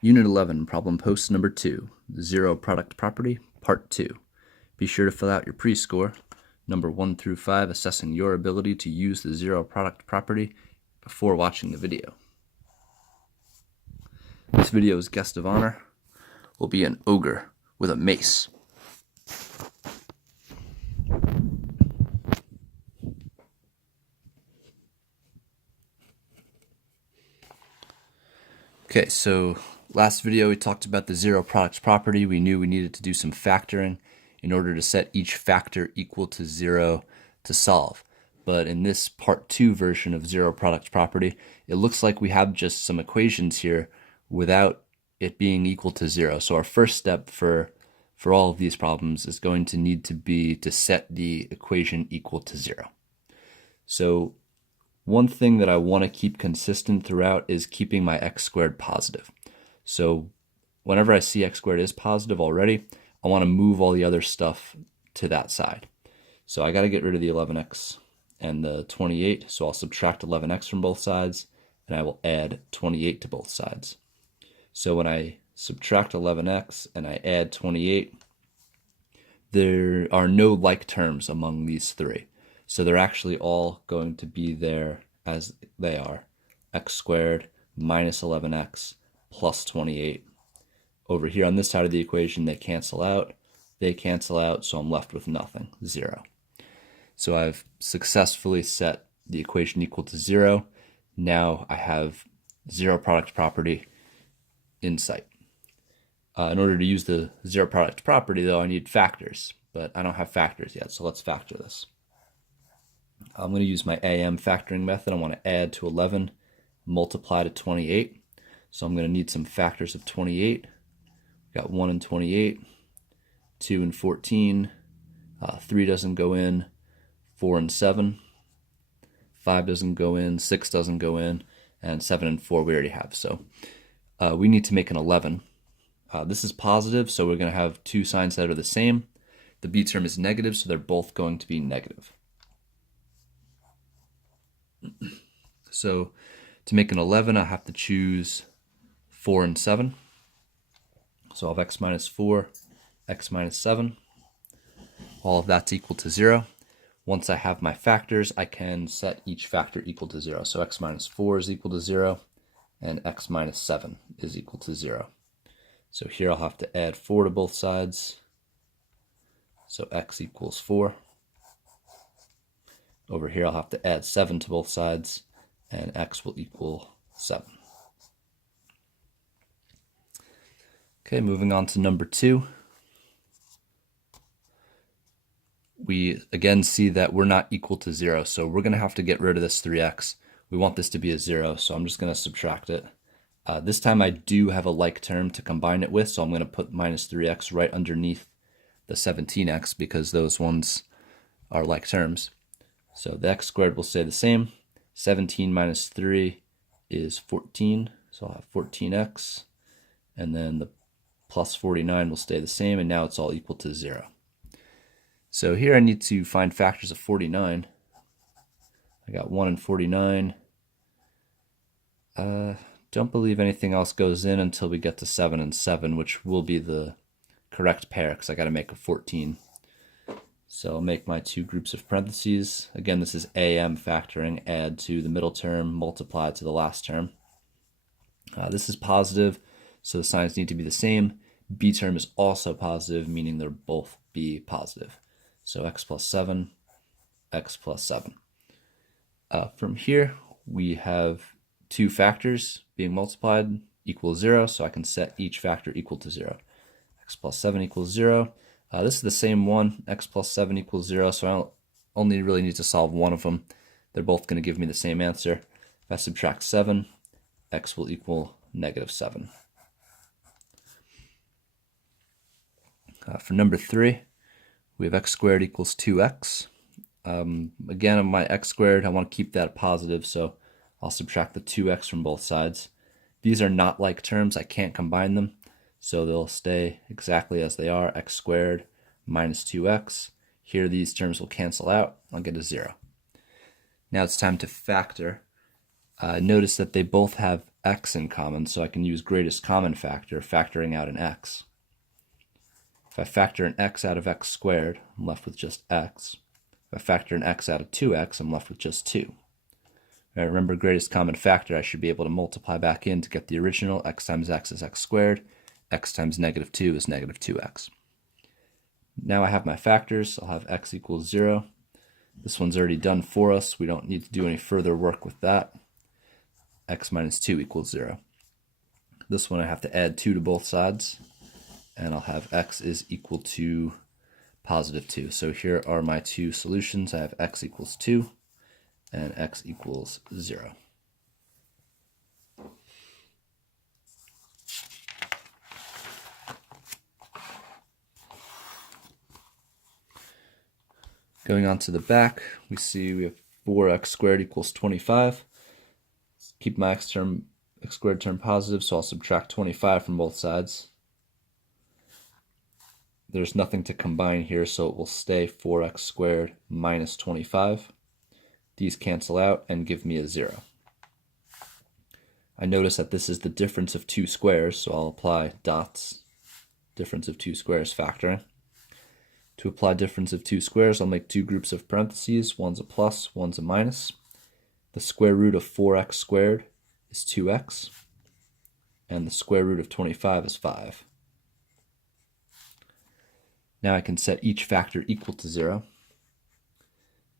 Unit 11, problem post number 2, Zero Product Property, Part 2. Be sure to fill out your pre-score, number 1 through 5, assessing your ability to use the zero product property before watching the video. This video's guest of honor will be an ogre with a mace. Okay, so last video we talked about the zero product property. We knew we needed to do some factoring in order to set each factor equal to 0 to solve. But in this part 2 version of zero product property, it looks like we have just some equations here without it being equal to 0. So our first step for all of these problems is going to need to be to set the equation equal to 0. So one thing that I want to keep consistent throughout is keeping my x squared positive. So whenever I see x squared is positive already, I want to move all the other stuff to that side. So I got to get rid of the 11x and the 28. So I'll subtract 11x from both sides, and I will add 28 to both sides. So when I subtract 11x and I add 28, there are no like terms among these three. So they're actually all going to be there as they are. X squared minus 11x plus 28. Over here on this side of the equation, they cancel out, so I'm left with nothing, 0. So I've successfully set the equation equal to 0. Now I have zero product property in sight. In order to use the zero product property, though, I need factors, but I don't have factors yet, so let's factor this. I'm going to use my AM factoring method. I want to add to 11, multiply to 28. So I'm going to need some factors of 28. We've got 1 and 28, 2 and 14, 3 doesn't go in, 4 and 7, 5 doesn't go in, 6 doesn't go in, and 7 and 4 we already have. So we need to make an 11. This is positive, so we're going to have two signs that are the same. The b term is negative, so they're both going to be negative. So to make an 11, I have to choose 4 and 7. So I'll have x minus 4, x minus 7. All of that's equal to 0. Once I have my factors, I can set each factor equal to 0. So x minus 4 is equal to 0, and x minus 7 is equal to 0. So here I'll have to add 4 to both sides. So x equals 4. Over here I'll have to add 7 to both sides, and x will equal 7. Okay, moving on to number 2. We again see that we're not equal to 0, so we're going to have to get rid of this 3x. We want this to be a 0, so I'm just going to subtract it. This time I do have a like term to combine it with, so I'm going to put minus 3x right underneath the 17x because those ones are like terms. So the x squared will stay the same. 17 minus 3 is 14, so I'll have 14x, and then the plus 49 will stay the same, and now it's all equal to 0. So here I need to find factors of 49. I got 1 and 49. Don't believe anything else goes in until we get to 7 and 7, which will be the correct pair because I got to make a 14. So I'll make my two groups of parentheses. Again, this is AM factoring, add to the middle term, multiply to the last term. This is positive, so the signs need to be the same. B term is also positive, meaning they'll both be positive. So x plus 7, x plus 7. From here, we have two factors being multiplied equals 0, so I can set each factor equal to 0. X plus 7 equals 0. This is the same one, x plus 7 equals 0, so I only really need to solve one of them. They're both going to give me the same answer. If I subtract 7, x will equal negative 7. For number 3, we have x squared equals 2x. Again, on my x squared, I want to keep that positive, so I'll subtract the 2x from both sides. These are not like terms, I can't combine them, so they'll stay exactly as they are, x squared minus 2x. Here these terms will cancel out, I'll get a 0. Now it's time to factor. Notice that they both have x in common, so I can use greatest common factor, factoring out an x. If I factor an x out of x squared, I'm left with just x. If I factor an x out of 2x, I'm left with just 2. Right, remember, greatest common factor, I should be able to multiply back in to get the original. X times x is x squared. X times negative 2 is negative 2x. Now I have my factors. I'll have x equals 0. This one's already done for us. We don't need to do any further work with that. X minus 2 equals 0. This one I have to add 2 to both sides, and I'll have x is equal to positive 2. So here are my two solutions. I have x equals 2 and x equals 0. Going on to the back, we see we have 4x squared equals 25. Keep my x squared term positive, so I'll subtract 25 from both sides. There's nothing to combine here, so it will stay 4x squared minus 25. These cancel out and give me a 0. I notice that this is the difference of two squares, so I'll apply dots, difference of two squares factoring. To apply difference of two squares, I'll make two groups of parentheses. One's a plus, one's a minus. The square root of 4x squared is 2x, and the square root of 25 is 5. Now I can set each factor equal to 0.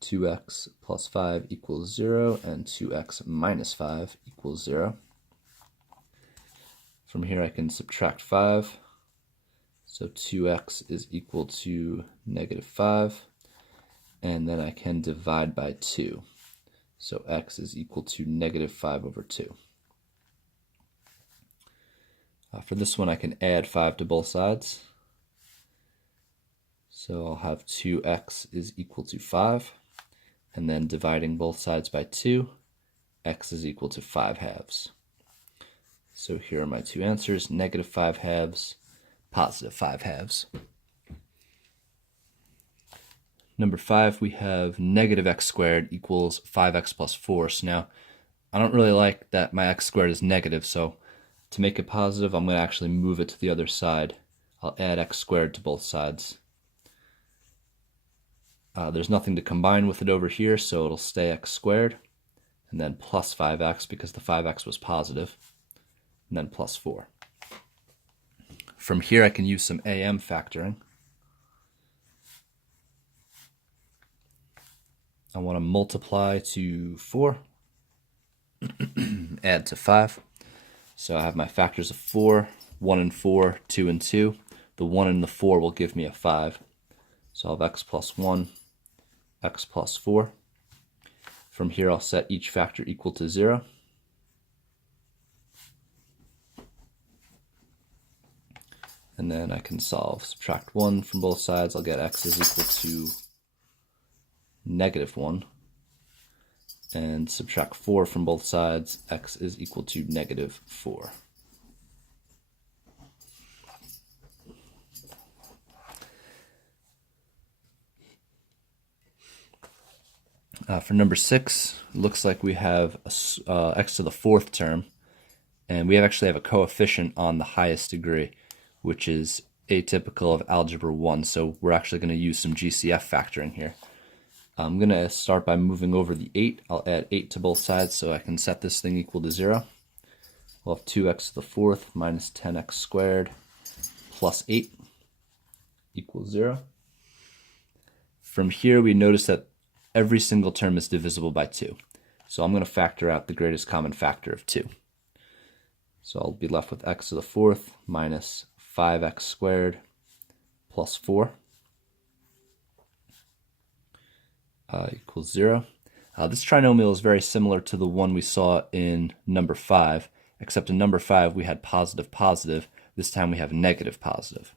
2x plus 5 equals 0, and 2x minus 5 equals 0. From here I can subtract 5. So 2x is equal to negative 5, and then I can divide by 2. So x is equal to negative 5 over 2. For this one I can add 5 to both sides. So I'll have 2x is equal to 5, and then dividing both sides by 2, x is equal to 5 halves. So here are my two answers, negative 5 halves, positive 5 halves. Number 5, we have negative x squared equals 5x plus 4. So now, I don't really like that my x squared is negative, so to make it positive, I'm going to actually move it to the other side. I'll add x squared to both sides. There's nothing to combine with it over here, so it'll stay x squared, and then plus 5x because the 5x was positive, and then plus 4. From here I can use some AM factoring. I want to multiply to 4, add to 5. So I have my factors of 4, 1 and 4, 2 and 2. The 1 and the 4 will give me a 5. So I'll have x plus 1, x plus 4. From here I'll set each factor equal to 0. And then I can solve. Subtract 1 from both sides. I'll get x is equal to negative 1. And subtract 4 from both sides. X is equal to negative 4. For number 6, it looks like we have x to the 4th term. And we actually have a coefficient on the highest degree, which is atypical of algebra 1, so we're actually going to use some GCF factoring here. I'm going to start by moving over the 8. I'll add 8 to both sides so I can set this thing equal to 0. We'll have 2x to the 4th minus 10x squared plus 8 equals 0. From here we notice that every single term is divisible by 2. So I'm going to factor out the greatest common factor of 2. So I'll be left with x to the 4th minus 5x squared plus 4 equals 0. This trinomial is very similar to the one we saw in number 5, except in number 5 we had positive positive. This time we have negative positive.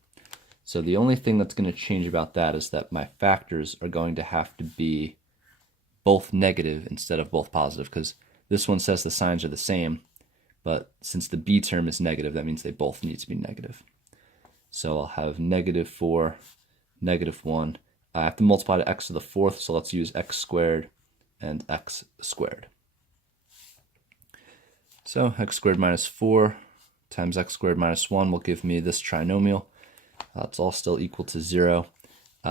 So the only thing that's going to change about that is that my factors are going to have to be both negative instead of both positive, because this one says the signs are the same, but since the b term is negative, that means they both need to be negative. So I'll have negative 4, negative 1. I have to multiply to x to the 4th, so let's use x squared and x squared. So x squared minus 4 times x squared minus 1 will give me this trinomial. It's all still equal to 0.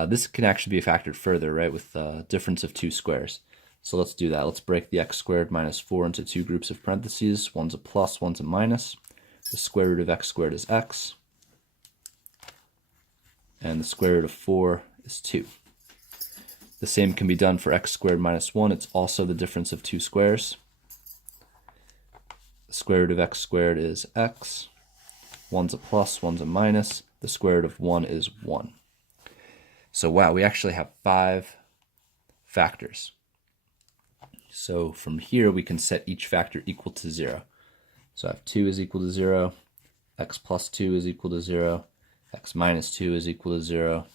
This can actually be factored further, right, with the difference of two squares. So let's do that. Let's break the x squared minus 4 into two groups of parentheses. One's a plus, one's a minus. The square root of x squared is x. And the square root of 4 is 2. The same can be done for x squared minus 1. It's also the difference of two squares. The square root of x squared is x. One's a plus, one's a minus. The square root of 1 is 1. So wow, we actually have 5 factors. So from here, we can set each factor equal to 0. So I have 2 is equal to 0, x plus 2 is equal to 0, x minus 2 is equal to 0,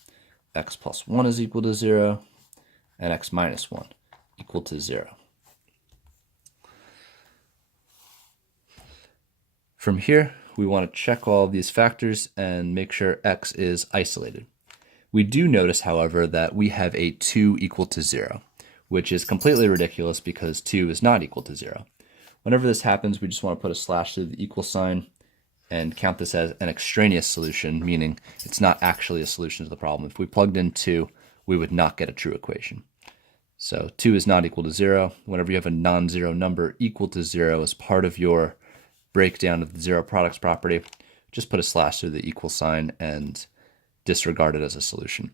x plus 1 is equal to 0, and x minus 1 equal to 0. From here, we want to check all of these factors and make sure x is isolated. We do notice, however, that we have a 2 equal to 0, which is completely ridiculous because 2 is not equal to 0. Whenever this happens, we just want to put a slash through the equal sign and count this as an extraneous solution, meaning it's not actually a solution to the problem. If we plugged in 2, we would not get a true equation. So 2 is not equal to 0. Whenever you have a non-zero number equal to 0 as part of your breakdown of the zero products property, just put a slash through the equal sign and disregard it as a solution.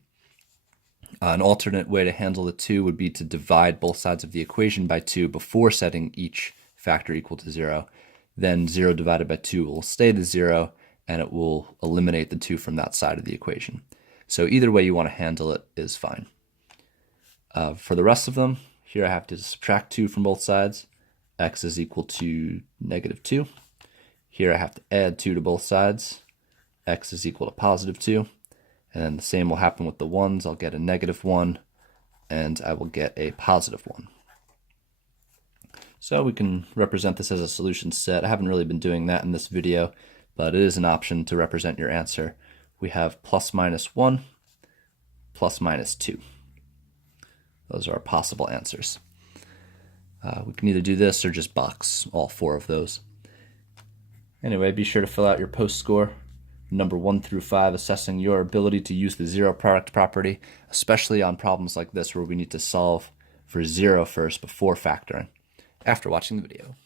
An alternate way to handle the 2 would be to divide both sides of the equation by 2 before setting each factor equal to 0. Then 0 divided by 2 will stay to 0, and it will eliminate the 2 from that side of the equation. So either way you want to handle it is fine. For the rest of them, here I have to subtract 2 from both sides. X is equal to negative 2. Here I have to add 2 to both sides. X is equal to positive 2. And then the same will happen with the 1s. I'll get a negative 1, and I will get a positive 1. So we can represent this as a solution set. I haven't really been doing that in this video, but it is an option to represent your answer. We have plus minus 1, plus minus 2. Those are our possible answers. We can either do this or just box all 4 of those. Anyway, be sure to fill out your post score, number 1 through 5, assessing your ability to use the zero product property, especially on problems like this where we need to solve for 0 first before factoring, after watching the video.